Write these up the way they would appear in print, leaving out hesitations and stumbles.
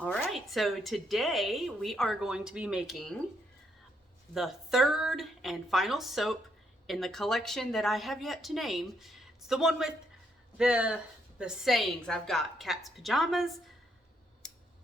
All right, so today we are going to be making the third and final soap in the collection that I have yet to name. It's the one with the sayings. I've got Cat's Pajamas,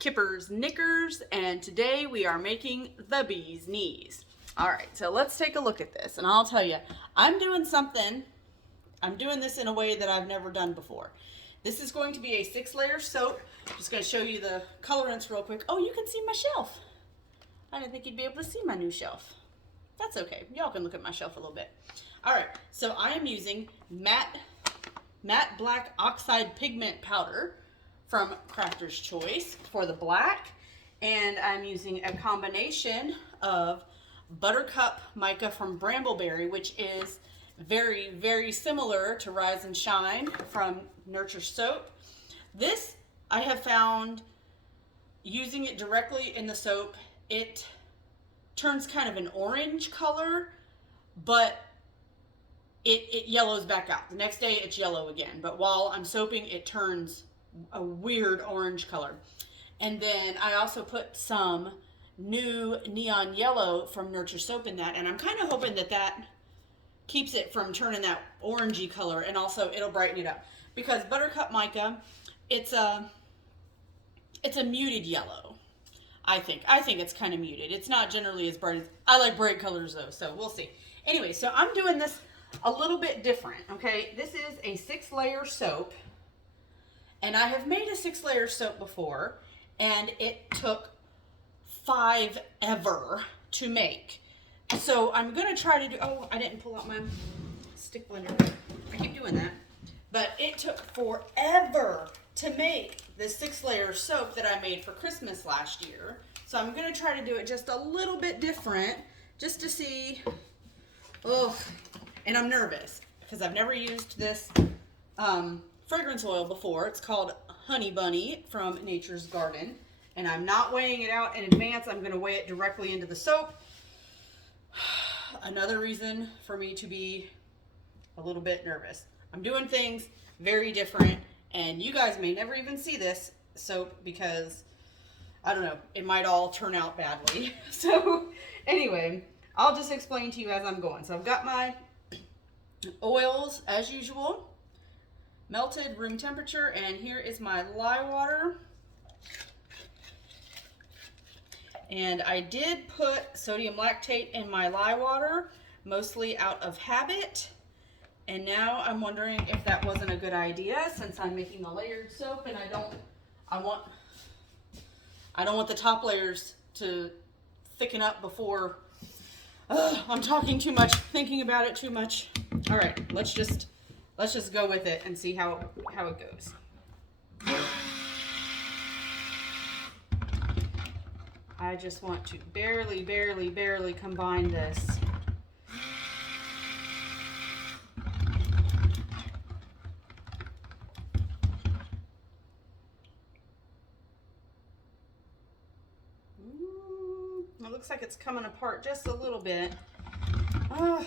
Kipper's Knickers, and today we are making the Bee's Knees. All right, so let's take a look at this, and I'll tell you, I'm doing this in a way that I've never done before. This is going to be a 6-layer soap. I'm just going to show you the colorants real quick. Oh, you can see my shelf. I didn't think you'd be able to see my new shelf. That's okay. Y'all can look at my shelf a little bit. All right, so I am using matte black oxide pigment powder from Crafter's Choice for the black, and I'm using a combination of Buttercup mica from Brambleberry, which is very, very similar to Rise and Shine from Nurture Soap. This I have found using it directly in the soap, it turns kind of an orange color, but it yellows back out. The next day it's yellow again, but while I'm soaping it turns a weird orange color. And then I also put some new neon yellow from Nurture Soap in that, and I'm kind of hoping that keeps it from turning that orangey color, and also it'll brighten it up. Because Buttercup mica, it's a muted yellow. I think it's kind of muted. It's not generally as bright as, I like bright colors though, so we'll see. Anyway, so I'm doing this a little bit different, okay? This is a 6-layer soap, and I have made a 6-layer soap before, and it took 5 ever to make. So I'm gonna try to do, oh, I didn't pull out my stick blender. I keep doing that. But it took forever to make the 6-layer soap that I made for Christmas last year. So I'm gonna try to do it just a little bit different, just to see, oh, and I'm nervous because I've never used this fragrance oil before. It's called Honey Bunny from Nature's Garden. And I'm not weighing it out in advance. I'm gonna weigh it directly into the soap. Another reason for me to be a little bit nervous. I'm doing things very different, and you guys may never even see this soap because, I don't know, it might all turn out badly. So anyway, I'll just explain to you as I'm going. So I've got my oils as usual, melted room temperature, and here is my lye water. And I did put sodium lactate in my lye water, mostly out of habit. And now I'm wondering if that wasn't a good idea, since I'm making a layered soap and I don't want the top layers to thicken up before I'm talking too much, thinking about it too much. All right, let's just go with it and see how it goes. I just want to barely combine this. It looks like it's coming apart just a little bit. All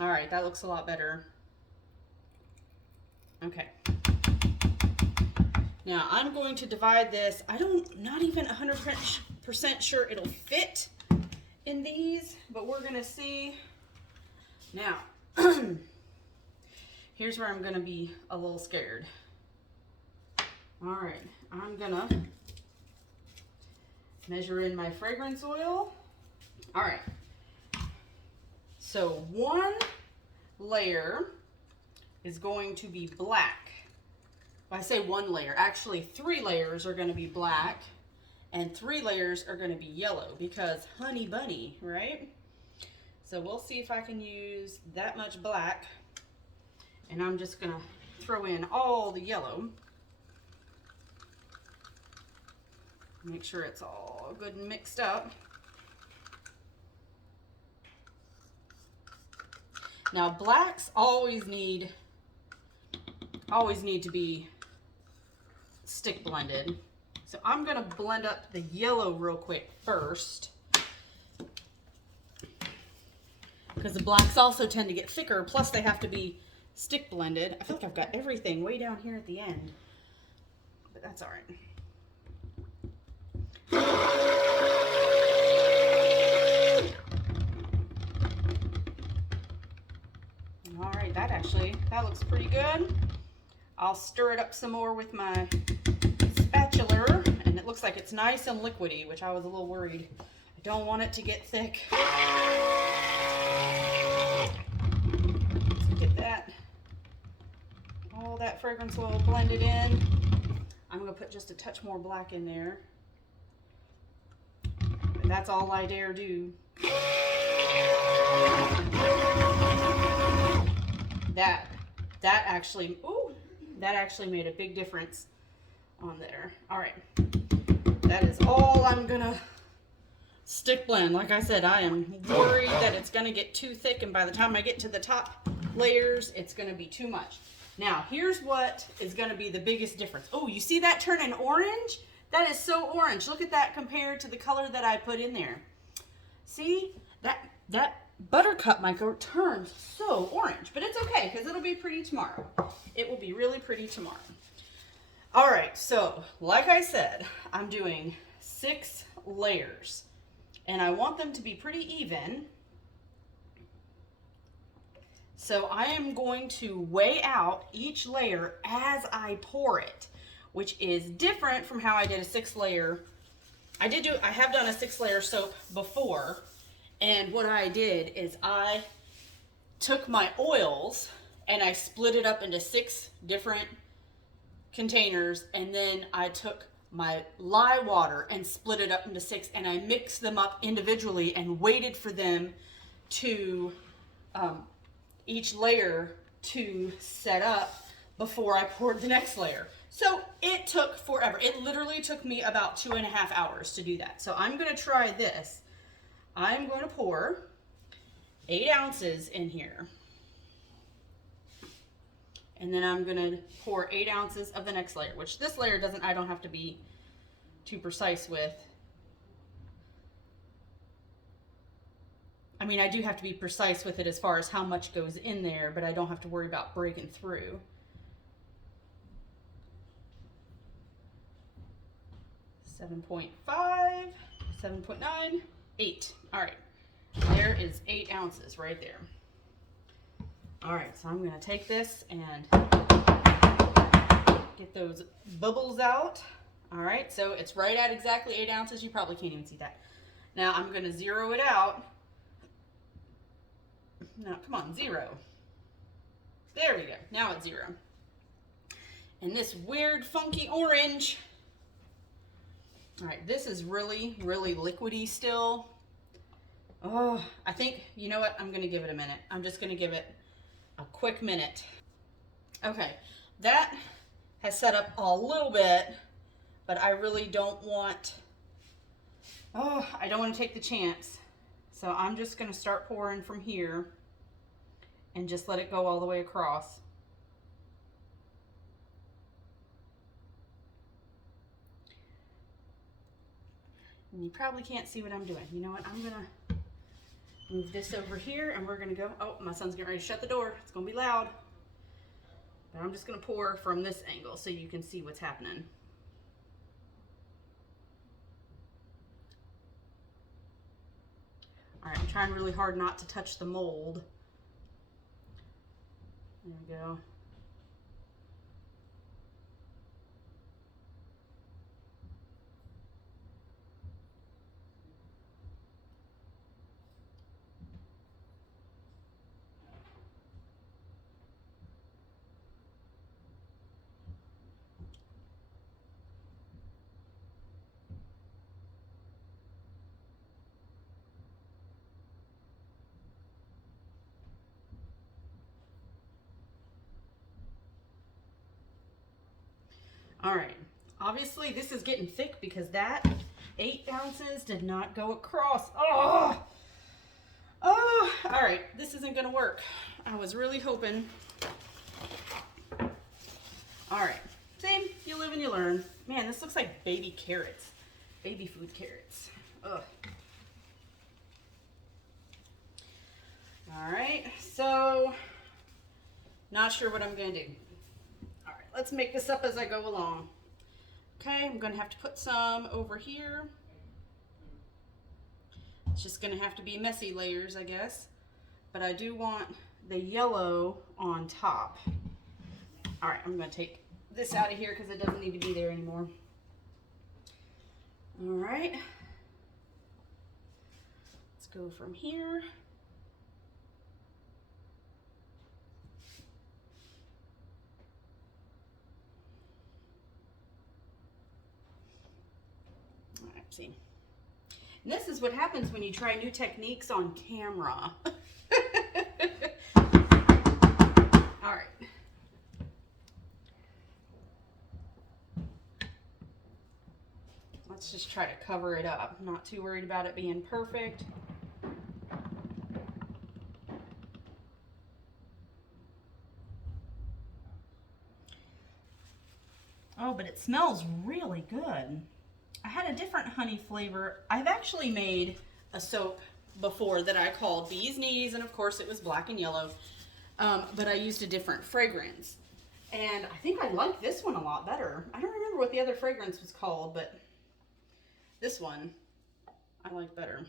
right, that looks a lot better. Okay. Now I'm going to divide this. Not even 100% sure it'll fit in these, but we're gonna see. Now, here's where I'm gonna be a little scared. All right, I'm gonna measure in my fragrance oil. All right, so 1 layer is going to be black. If I say 1 layer, actually 3 layers are going to be black and 3 layers are going to be yellow because Honey Bunny, right? So we'll see if I can use that much black, and I'm just going to throw in all the yellow. Make sure it's all good and mixed up. Now blacks always need to be stick blended. So I'm gonna blend up the yellow real quick first, because the blacks also tend to get thicker. Plus they have to be stick blended. I feel like I've got everything way down here at the end, but that's all right. All right, that looks pretty good. I'll stir it up some more with my spatula, and it looks like it's nice and liquidy, which I was a little worried. I don't want it to get thick. Let's get that, all that fragrance oil blended in. I'm gonna put just a touch more black in there. But that's all I dare do. That actually made a big difference on there. All right, that is all I'm gonna stick blend. Like I said, I am worried that it's gonna get too thick, and by the time I get to the top layers, it's gonna be too much. Now, here's what is gonna be the biggest difference. Oh, you see that turning orange? That is so orange. Look at that compared to the color that I put in there. See, that buttercup micro turns so orange, but it's okay because it'll be pretty tomorrow. It will be really pretty tomorrow. All right, so like I said, I'm doing 6 layers and I want them to be pretty even. So I am going to weigh out each layer as I pour it, which is different from how I did a 6-layer. I have done a 6-layer soap before. And what I did is I took my oils and I split it up into 6 different containers, and then I took my lye water and split it up into 6, and I mixed them up individually and waited for them to each layer to set up before I poured the next layer. So it took forever. It literally took me about 2.5 hours to do that. So I'm going to try this. I'm going to pour 8 ounces in here. And then I'm going to pour 8 ounces of the next layer, which this layer I don't have to be too precise with. I mean, I do have to be precise with it as far as how much goes in there, but I don't have to worry about breaking through. 7.5, 7.9, 8. All right, there is 8 ounces right there. All right, so I'm gonna take this and get those bubbles out. All right, so it's right at exactly 8 ounces. You probably can't even see that. Now I'm gonna zero it out. Now, come on, 0. There we go, now it's 0. And this weird funky orange. All right, this is really, really liquidy still. Oh, I think, you know what? I'm gonna give it a minute. I'm just gonna give it a quick minute. Okay, that has set up a little bit, but I really don't want, I don't want to take the chance. So I'm just gonna start pouring from here and just let it go all the way across. And you probably can't see what I'm doing. You know what? I'm gonna move this over here and we're gonna go, oh, my son's getting ready to shut the door. It's gonna be loud. But I'm just gonna pour from this angle so you can see what's happening. All right, I'm trying really hard not to touch the mold. There we go. All right, obviously this is getting thick because that 8 ounces did not go across. Oh, all right, this isn't gonna work. I was really hoping. All right, see, you live and you learn. Man, this looks like baby carrots, baby food carrots. Ugh. All right, so not sure what I'm gonna do. All right, let's make this up as I go along. Okay, I'm gonna have to put some over here. It's just gonna have to be messy layers, I guess. But I do want the yellow on top. All right, I'm gonna take this out of here because it doesn't need to be there anymore. All right, let's go from here. All right, see. And this is what happens when you try new techniques on camera. All right. Let's just try to cover it up. I'm not too worried about it being perfect. Oh, but it smells really good. I had a different honey flavor. I've actually made a soap before that I called Bee's Knees, and of course it was black and yellow, but I used a different fragrance. And I think I like this one a lot better. I don't remember what the other fragrance was called, but this one I like better.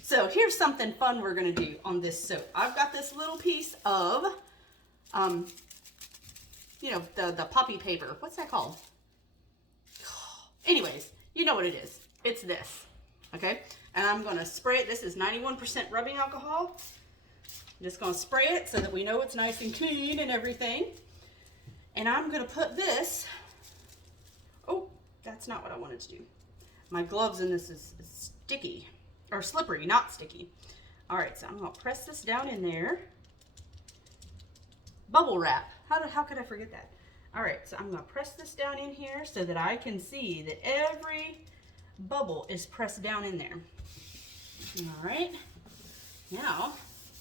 So here's something fun we're gonna do on this soap. I've got this little piece of, you know, the poppy paper. What's that called? Anyways, you know what it is. It's this, okay? And I'm gonna spray it. This is 91% rubbing alcohol. I'm just gonna spray it so that we know it's nice and clean and everything. And I'm gonna put this, oh, that's not what I wanted to do. My gloves in this is sticky. Or slippery, not sticky. All right, so I'm gonna press this down in there. Bubble wrap, how could I forget that? All right, so I'm gonna press this down in here so that I can see that every bubble is pressed down in there. All right, now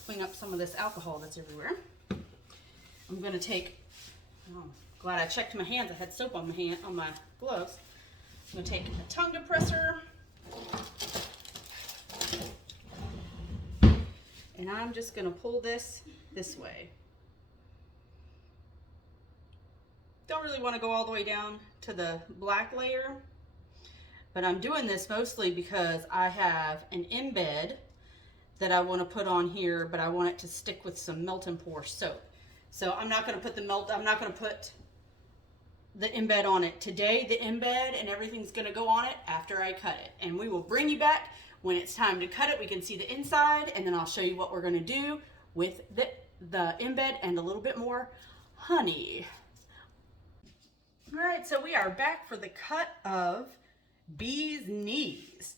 clean up some of this alcohol that's everywhere. I'm gonna take, oh, glad I checked my hands, I had soap on my gloves. I'm gonna take a tongue depressor, and I'm just gonna pull this way. Don't really wanna go all the way down to the black layer, but I'm doing this mostly because I have an embed that I wanna put on here, but I want it to stick with some melt and pour soap. So I'm not gonna put the embed on it today. The embed and everything's gonna go on it after I cut it. And we will bring you back when it's time to cut it. We can see the inside, and then I'll show you what we're gonna do with the embed and a little bit more honey. All right, so we are back for the cut of Bee's Knees.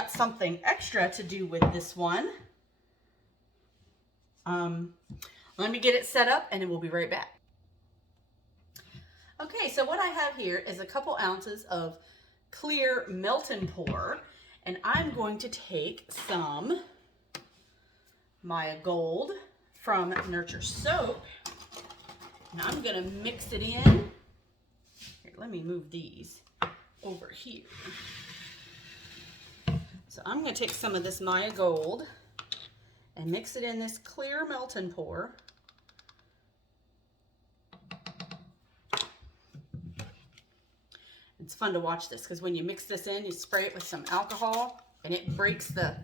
got something extra to do with this one. Let me get it set up and then we'll be right back. Okay, so what I have here is a couple ounces of clear melt and pour, and I'm going to take some Maya Gold from Nurture Soap, and I'm gonna mix it in. Here, let me move these over here. So I'm gonna take some of this Maya Gold and mix it in this clear melt and pour. It's fun to watch this because when you mix this in, you spray it with some alcohol and it breaks the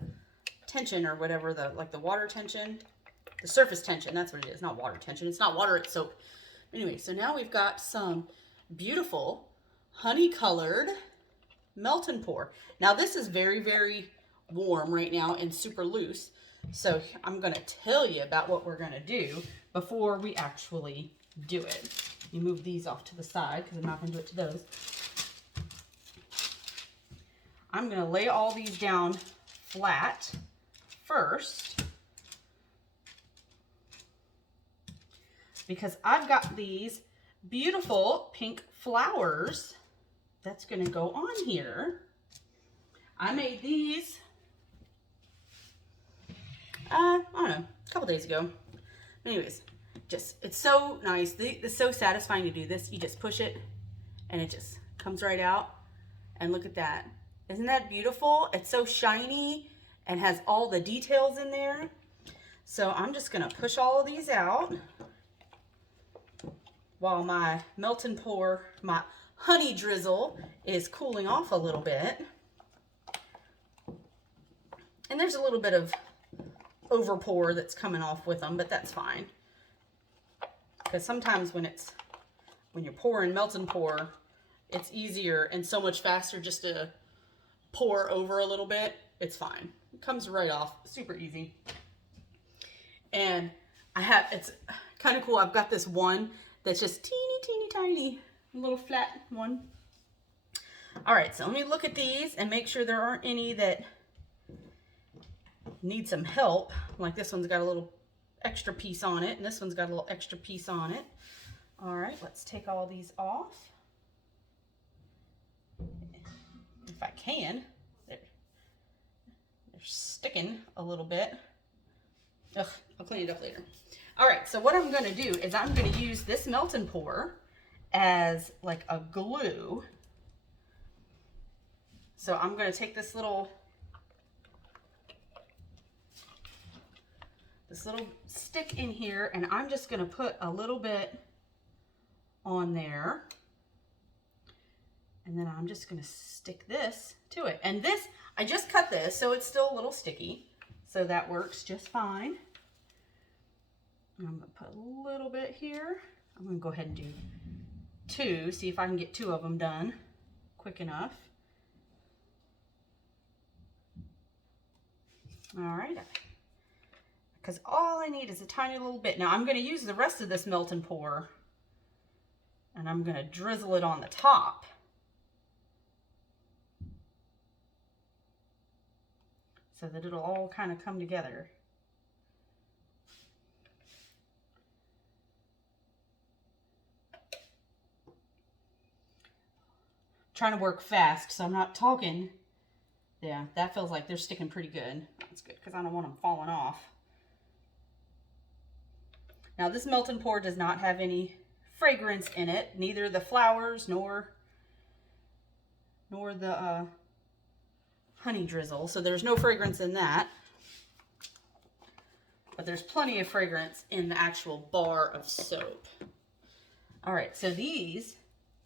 tension or whatever, like the water tension, the surface tension. That's what it is, not water tension. It's not water, it's soap. Anyway, so now we've got some beautiful honey colored melt and pour. Now this is very, very warm right now and super loose. So I'm going to tell you about what we're going to do before we actually do it. You move these off to the side because I'm not going to do it to those. I'm going to lay all these down flat first because I've got these beautiful pink flowers that's going to go on here. I made these, I don't know, a couple days ago. Anyways, it's so nice. It's so satisfying to do this. You just push it and it just comes right out. And look at that. Isn't that beautiful? It's so shiny and has all the details in there. So I'm just gonna push all of these out while my melt and pour, my honey drizzle is cooling off a little bit. And there's a little bit of over pour that's coming off with them, but that's fine. Because sometimes when you're pouring melt and pour, it's easier and so much faster just to pour over a little bit. It's fine. It comes right off, super easy. And it's kind of cool. I've got this one that's just teeny tiny, little flat one. All right, so let me look at these and make sure there aren't any that need some help. Like this one's got a little extra piece on it, and this one's got a little extra piece on it. All right, let's take all these off. If I can. They're sticking a little bit. Ugh, I'll clean it up later. All right, so what I'm going to do is I'm going to use this melt and pour as like a glue. So I'm going to take this little stick in here, and I'm just going to put a little bit on there. And then I'm just going to stick this to it. And this, I just cut this, so it's still a little sticky. So that works just fine. And I'm going to put a little bit here. I'm going to go ahead and do 2, see if I can get 2 of them done quick enough. All right. Because all I need is a tiny little bit. Now I'm going to use the rest of this melt and pour, and I'm going to drizzle it on the top. So that it'll all kind of come together. Trying to work fast, so I'm not talking. Yeah, that feels like they're sticking pretty good. That's good, because I don't want them falling off. Now this melt and pour does not have any fragrance in it, neither the flowers nor the honey drizzle, so there's no fragrance in that, but there's plenty of fragrance in the actual bar of soap. All right, so these,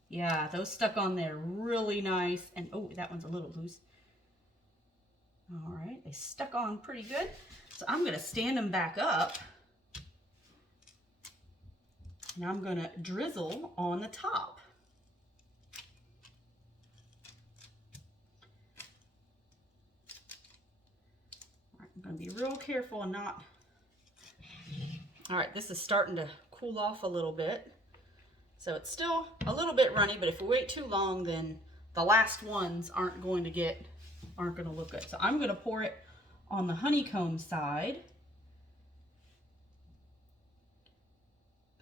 yeah, those stuck on there really nice, and oh, that one's a little loose. All right, they stuck on pretty good, so I'm going to stand them back up, and I'm going to drizzle on the top. I'm going to be real careful and not. All right, this is starting to cool off a little bit. So it's still a little bit runny, but if we wait too long, then the last ones aren't going to get aren't going to look good. So I'm going to pour it on the honeycomb side.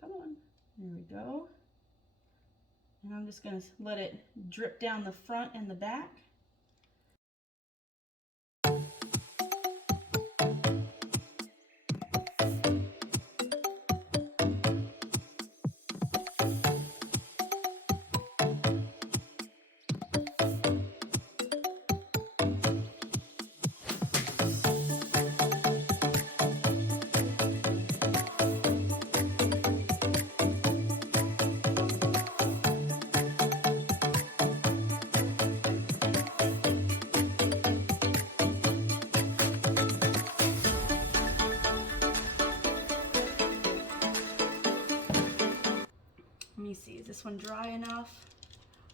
Come on, there we go. And I'm just going to let it drip down the front and the back. Let me see, is this one dry enough?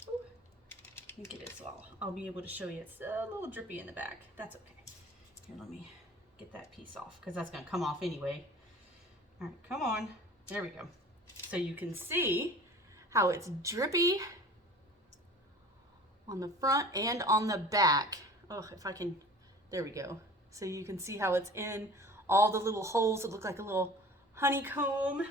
Ooh, I think it is. Well, I'll be able to show you. It's a little drippy in the back. That's okay. Here, let me get that piece off because that's going to come off anyway. All right, come on. There we go. So you can see how it's drippy on the front and on the back. Oh, if I can, there we go. So you can see how it's in all the little holes that look like a little honeycomb.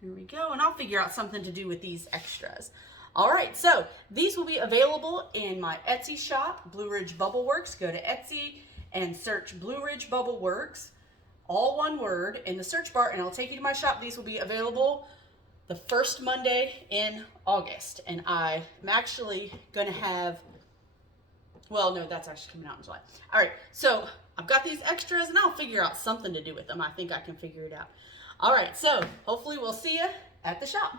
Here we go, and I'll figure out something to do with these extras. All right, so these will be available in my Etsy shop, Blue Ridge Bubble Works. Go to Etsy and search Blue Ridge Bubble Works, all one word, in the search bar, and it'll take you to my shop. These will be available the first Monday in August, and I'm actually gonna have, well, no, that's actually coming out in July. All right, so I've got these extras, and I'll figure out something to do with them. I think I can figure it out. All right, so hopefully we'll see you at the shop.